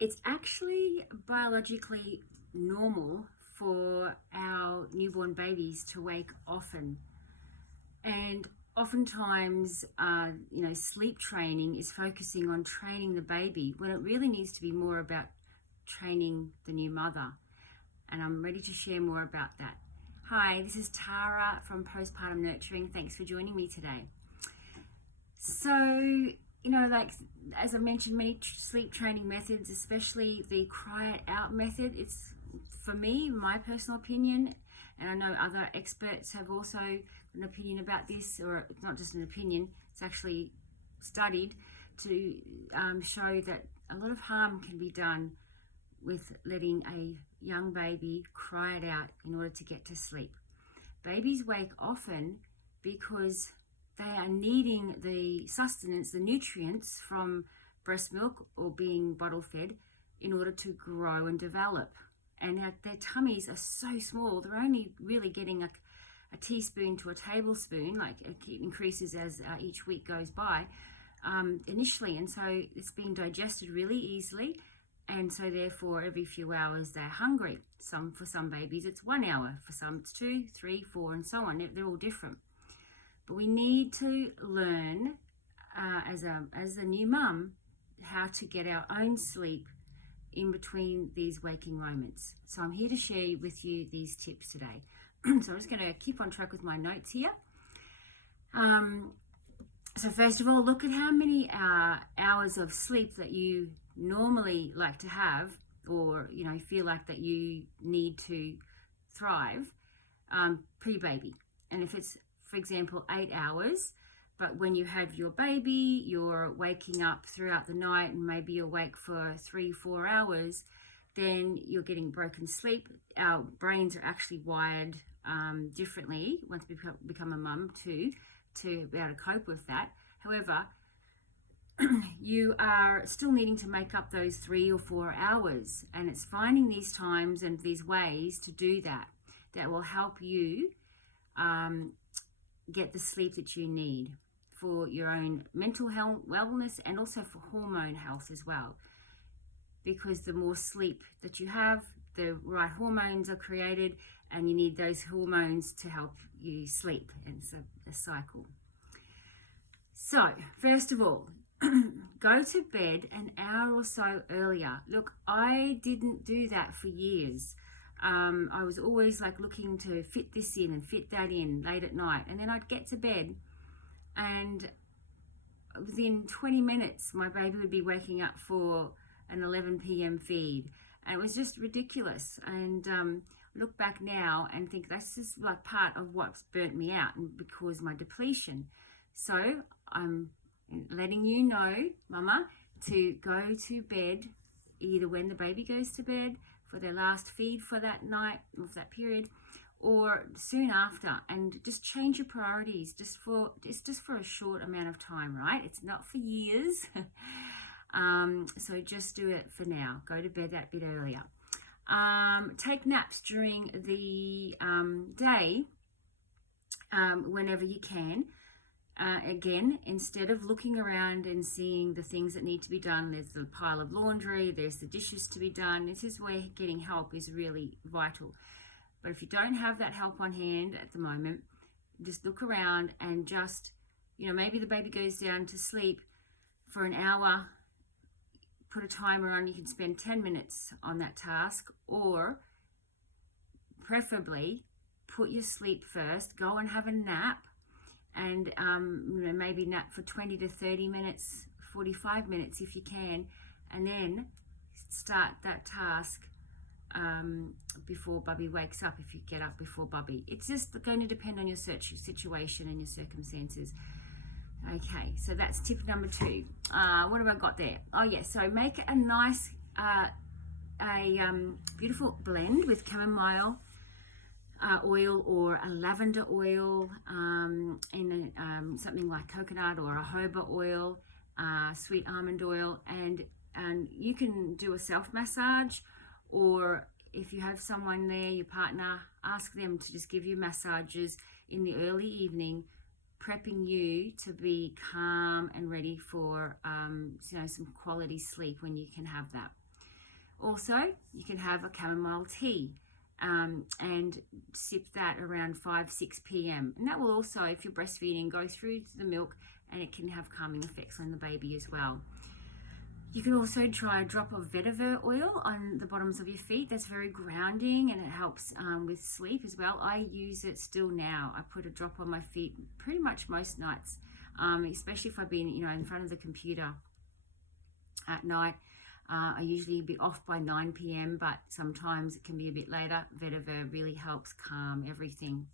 It's actually biologically normal for our newborn babies to wake often. And oftentimes, sleep training is focusing on training the baby when it really needs to be more about training the new mother. And I'm ready to share more about that. Hi, this is Tara from Postpartum Nurturing. Thanks for joining me today. So, as I mentioned, many sleep training methods, especially the cry it out method, it's, for me, my personal opinion, and I know other experts have also an opinion about this, or it's not just an opinion, it's actually studied to show that a lot of harm can be done with letting a young baby cry it out in order to get to sleep. Babies wake often because they are needing the sustenance, the nutrients from breast milk or being bottle fed in order to grow and develop. And their tummies are so small, they're only really getting a teaspoon to a tablespoon, like it increases as each week goes by initially. And so it's being digested really easily. And so therefore every few hours they're hungry. For some babies it's 1 hour, for some it's 2, 3, 4 and so on. They're all different. But we need to learn as a new mum how to get our own sleep in between these waking moments. So I'm here to share with you these tips today. So I'm just going to keep on track with my notes here. So first of all, look at how many hours of sleep that you normally like to have, or feel like that you need to thrive pre-baby. And if it's, for example, 8 hours, but when you have your baby, you're waking up throughout the night and maybe you're awake for 3-4 hours, then you're getting broken sleep. Our brains are actually wired differently once we become a mum to be able to cope with that. However, you are still needing to make up those 3 or 4 hours, and it's finding these times and these ways to do that will help you get the sleep that you need for your own mental health, wellness, and also for hormone health as well. Because the more sleep that you have, the right hormones are created, and you need those hormones to help you sleep. And it's a cycle. So, first of all, go to bed an hour or so earlier. Look, I didn't do that for years. I was always looking to fit this in and fit that in late at night. And then I'd get to bed and within 20 minutes, my baby would be waking up for an 11 p.m. feed. And it was just ridiculous. And look back now and think that's just part of what's burnt me out and because my depletion. So I'm letting you know, Mama, to go to bed either when the baby goes to bed for their last feed for that night, or for that period, or soon after, and just change your priorities just for a short amount of time, right? It's not for years. So just do it for now. Go to bed that bit earlier. Take naps during the day whenever you can. Again, instead of looking around and seeing the things that need to be done, there's the pile of laundry, there's the dishes to be done. This is where getting help is really vital. But if you don't have that help on hand at the moment, just look around and just, maybe the baby goes down to sleep for an hour, put a timer on, you can spend 10 minutes on that task, or preferably put your sleep first, go and have a nap, and maybe nap for 20 to 30 minutes, 45 minutes if you can, and then start that task before Bubby wakes up, if you get up before Bubby. It's just going to depend on your situation and your circumstances. Okay, so that's tip number 2. What have I got there? Oh yes, so make a nice beautiful blend with chamomile oil or a lavender oil, in something like coconut or a jojoba oil, sweet almond oil, and you can do a self massage, or if you have someone there, your partner, ask them to just give you massages in the early evening, prepping you to be calm and ready for some quality sleep when you can have that. Also, you can have a chamomile tea and sip that around 5-6 p.m. And that will also, if you're breastfeeding, go through the milk, and it can have calming effects on the baby as well. You can also try a drop of vetiver oil on the bottoms of your feet. That's very grounding, and it helps with sleep as well. I use it still now. I put a drop on my feet pretty much most nights, especially if I've been, in front of the computer at night. I usually be off by 9 p.m., but sometimes it can be a bit later. Vetiver really helps calm everything.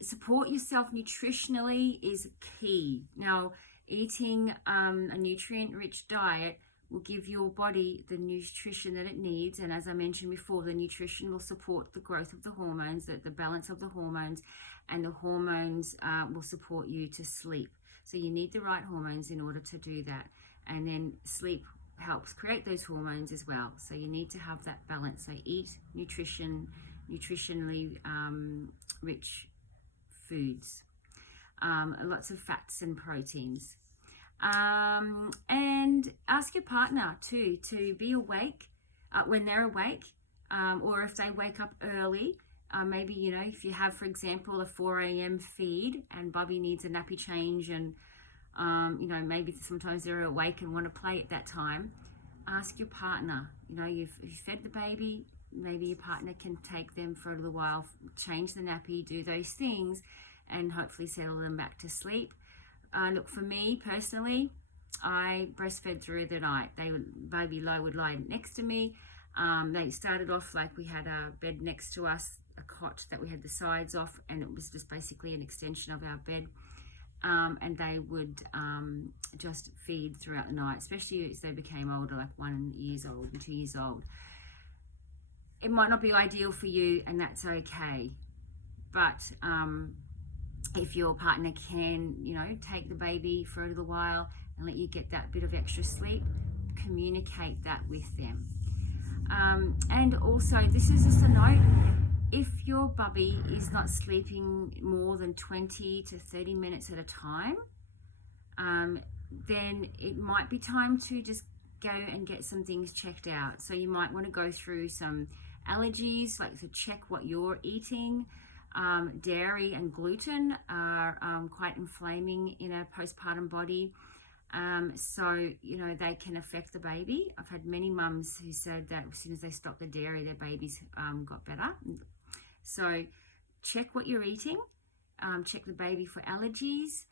Support yourself nutritionally is key. Now, eating a nutrient-rich diet will give your body the nutrition that it needs, and as I mentioned before, the nutrition will support the growth of the hormones, the balance of the hormones, and the hormones will support you to sleep. So you need the right hormones in order to do that, and then sleep helps create those hormones as well. So you need to have that balance. So eat nutritionally rich foods. Lots of fats and proteins, and ask your partner too to be awake when they're awake, or if they wake up early. Maybe if you have, for example, a 4 a.m. feed and Bubby needs a nappy change, and maybe sometimes they're awake and want to play at that time. Ask your partner. You've fed the baby. Maybe your partner can take them for a little while, change the nappy, do those things, and hopefully settle them back to sleep. Look, for me personally, I breastfed through the night. Baby Lo would lie next to me. They started off like we had a bed next to us, a cot that we had the sides off, and it was just basically an extension of our bed. And they would just feed throughout the night, especially as they became older, like 1 year old and 2 years old. It might not be ideal for you, and that's okay. But if your partner can, take the baby for a little while and let you get that bit of extra sleep, communicate that with them. And also, this is just a note, if your bubby is not sleeping more than 20 to 30 minutes at a time, then it might be time to just go and get some things checked out. So you might want to go through some allergies, like to check what you're eating. Dairy and gluten are quite inflaming in a postpartum body. So, they can affect the baby. I've had many mums who said that as soon as they stopped the dairy, their babies got better. So check what you're eating. Check the baby for allergies.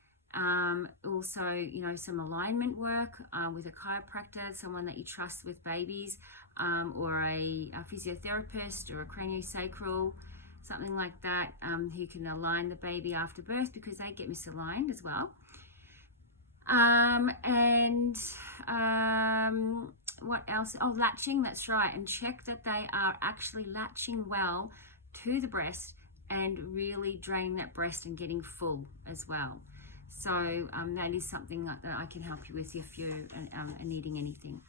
Also, some alignment work with a chiropractor, someone that you trust with babies, or a physiotherapist or a craniosacral, something like that, who can align the baby after birth, because they get misaligned as well. What else? Oh, latching, that's right. And check that they are actually latching well to the breast and really draining that breast and getting full as well. So that is something that I can help you with if you're needing anything.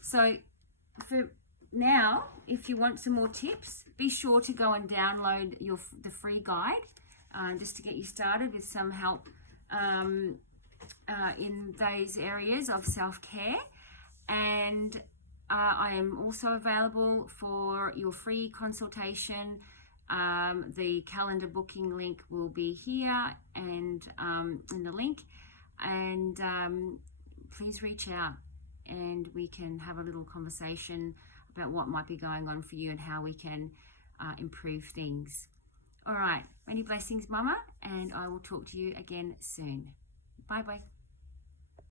So for now, if you want some more tips, be sure to go and download the free guide just to get you started with some help in those areas of self-care. And I am also available for your free consultation. The calendar booking link will be here and in the link. And please reach out and we can have a little conversation about what might be going on for you and how we can improve things. All right, many blessings, Mama, and I will talk to you again soon. Bye-bye.